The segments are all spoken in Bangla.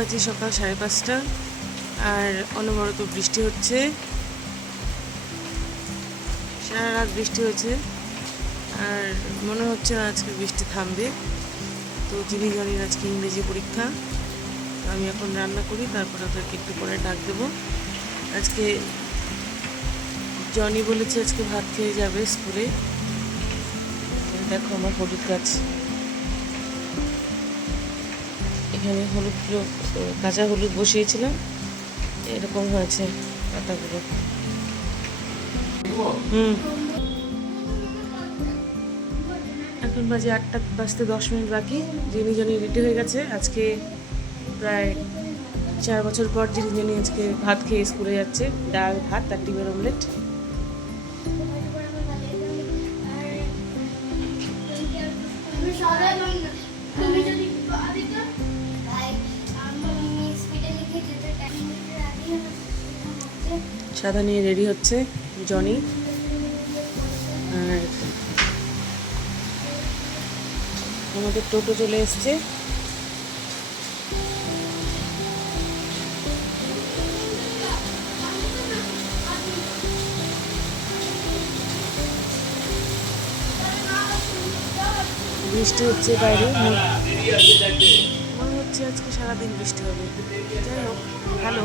বাজে সকাল সাড়ে পাঁচটা। আর অনবরত বৃষ্টি হচ্ছে। সারা রাত বৃষ্টি হয়েছে। আর মনে হচ্ছে না আজকে বৃষ্টি থামবে। তো যিনি জানেন আজকে ইংরেজি পরীক্ষা। আমি এখন রান্না করি, তারপর ওদেরকে একটু পরে ডাক দেবো। আজকে জনি বলেছে আজকে ভাত খেয়ে যাবে স্কুলে। দেখো আমার হলুদ গাছ। এখানে হলুদগুলো কাঁচা হলুদ বসিয়েছিলাম। এরকম হয়েছে পাতাগুলো। হুম। এখন বাজে আটটা, বাজতে দশ মিনিট বাকি। যিনি জনি রেডি হয়ে গেছে। আজকে প্রায় চার বছর পর যিনি জনি আজকে ভাত খেয়ে স্কুলে যাচ্ছে। ডাল, ভাত আর ডিমের অমলেট সাদা নিয়ে রেডি হচ্ছে জনি। আর আমাদের টোটো চলে এসছে। বৃষ্টি হচ্ছে বাইরে। মনে হচ্ছে আজকে সারাদিন বৃষ্টি হবে। যাই হোক, ভালো।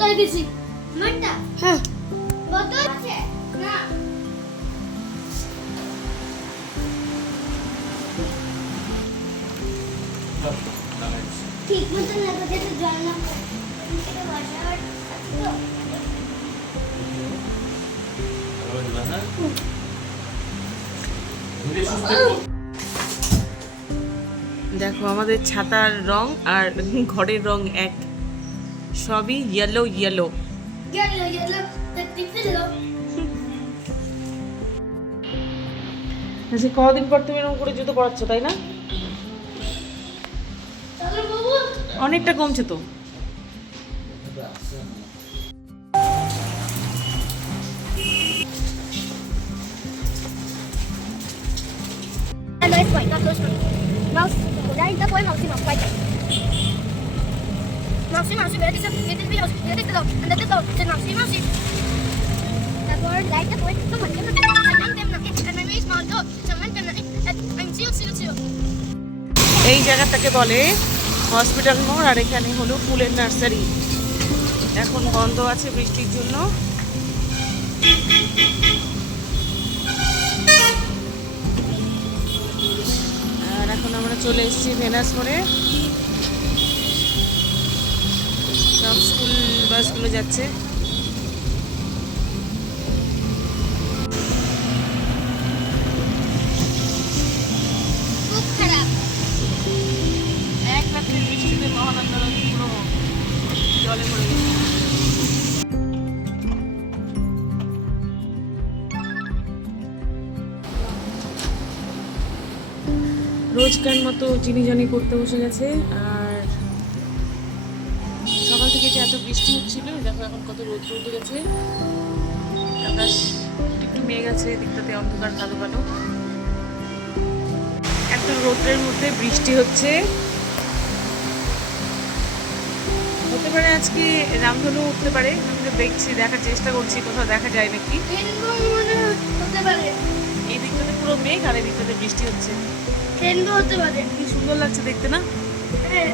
চুকাই গেছি আমারটা হ্যাঁ। বোতল আছে? না। ঠিক মতো লাগবে যাতে জল না আছে তো। দেখো আমাদের ছাতার রং আর ঘরের রং এক। সবই ইয়েলো ইয়েলো আচ্ছা কদিন পর তুমি এরকম করে জুতো পড়াচ্ছ তাই না? অনেকটা কমছে তো. Mouse, mouse. And মনে and my I'm zero zero zero এই জায়গাটাকে বলে হসপিটাল মোড় আর এখানে হলো ফুলের নার্সারি এখন বন্ধ আছে বৃষ্টির জন্য আর এখন আমরা চলে এসেছি ভেনাস মোড়ে সব স্কুল বাসগুলো যাচ্ছে। জলে গেছে। রোজকার মতো চিনি জানি করতে বসে গেছে আর এত বৃষ্টি হচ্ছিল দেখো এখন কত রোদ উঠে গেছে আকাশ একটু মেঘ আছে দিকটাতে অন্ধকার কালো কালো এত রোদ্রের মধ্যে বৃষ্টি হচ্ছে। হতে পারে আজকে রামধনু উঠতে পারে আমি তো দেখছি দেখার চেষ্টা করছি কোথাও দেখা যায় নাকি। এই দিকটাতে পুরো মেঘ আর এই দিকটাতে বৃষ্টি হচ্ছে। হতে পারে। কি সুন্দর লাগছে দেখতে না? হ্যাঁ।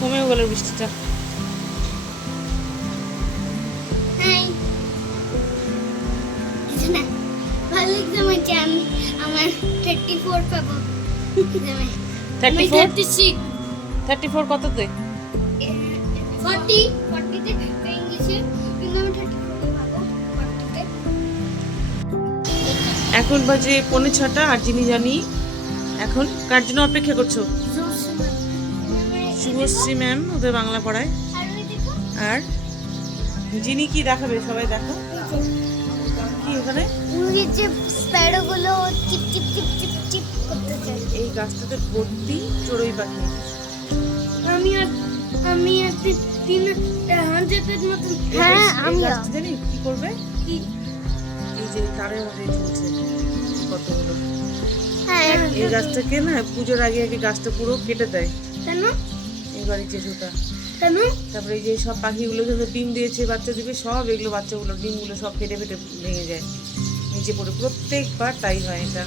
কমেও গেল বৃষ্টিটা। ভালো এক্সাম হয়েছে আমি আমার থার্টি ফোর পাবো। Thirty four thirty six thirty four কততে ফর্টি ফর্টিতে ইংলিশে কিন্তু আমি থার্টি ফোর পাবো ফর্টিতে এখন বাজে পৌনে ছটা আর যিনি জানি এখন কার জন্য অপেক্ষা করছ? শুভশ্রী ম্যাম ওদের বাংলা পড়ায়। আর যিনি কি দেখাবে সবাই দেখো। কি ওখানে? যে স্প্যারোগুলো চিপ চিপ চিপ চিপ চিপ করতেছে এই গাছটাতে ভর্তি চড়ুই পাখি। আমি আর আমি আর তিন হান্ড্রেডের মতন। হ্যাঁ আমি জানি কি করবে? কি? এই যে তারের মধ্যে ঝুলছে কতগুলো হ্যাঁ এই গাছটাকে না পুজোর আগে আগে গাছটা পুরো কেটে দেয়। কেন? এই বাড়ির জেঠুটা কেন? তারপরে এই যে সব পাখিগুলো ডিম দিয়েছে বাচ্চা দিবে সব এগুলো বাচ্চাগুলো ডিমগুলো সব ফেটে ফেটে ভেঙে যায়। নিচে পড়ে। প্রত্যেকবার তাই হয় এটা।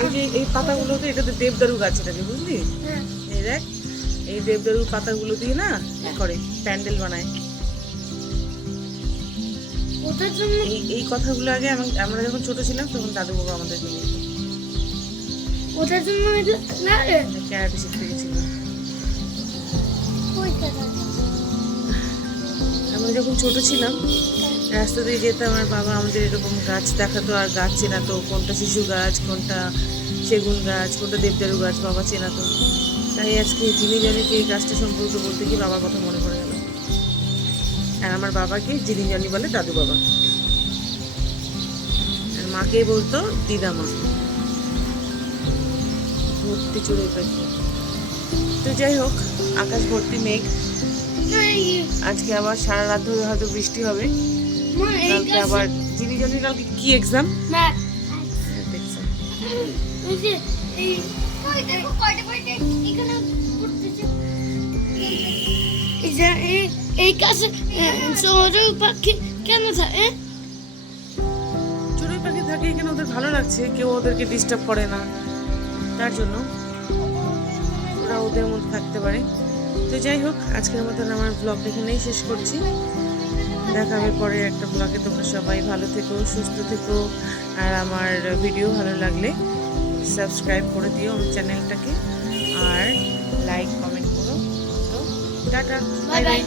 এই যে এই পাতাগুলো তো এটাতে দেবদারু গাছ এটাকে বুঝলি? হ্যাঁ। এই দেখ এই দেবদারু পাতাগুলো দিয়ে না এ করে? প্যান্ডেল বানায়। এই কথাগুলো আগে আমি- আমরা যখন ছোট ছিলাম তখন দাদু বাবা আমাদেরকে বলতো ওটার জন্য আমরা যখন ছোট ছিলাম, রাস্তা দিয়ে যেতাম আর বাবা আমাদের এরকম গাছ দেখাতো, আর গাছ চেনাতো, কোনটা শিশু গাছ, কোনটা সেগুন গাছ, কোনটা দেবদারু গাছ বাবা চেনাতো। তাই আজকে যিনি জানিকে এই গাছটা সম্পর্কে বলতে গিয়ে বাবার কথা মনে পড়ে গেল। আর আমার বাবাকে যিনি জানি বলে দাদু বাবা। আর মাকে বলতো দিদামা। ভর্তি চড়ে পাখি তো যাই হোক আকাশ ভর্তি মেঘ। আজকে আবার সারা রাত ধরে হয়তো বৃষ্টি হবে। কালকে আবার যিনি জানি কালকে কি এক্সাম এই কাছে পাখি কেন থাকে? চড়ুই পাখি থাকে এখানে ওদের ভালো লাগছে। কেউ ওদেরকে ডিস্টার্ব করে না। তার জন্য। ওরা ওদের মধ্যে থাকতে পারে। তো যাই হোক আজকের মতন আমার ব্লগ এখানেই শেষ করছি। দেখা হবে পরে একটা ব্লগে তোমরা সবাই ভালো থেকো সুস্থ থেকো। আর আমার ভিডিও ভালো লাগলে সাবস্ক্রাইব করে দিও আমার চ্যানেলটাকে আর লাইক কমেন্ট করো। তো টাটা। Bye bye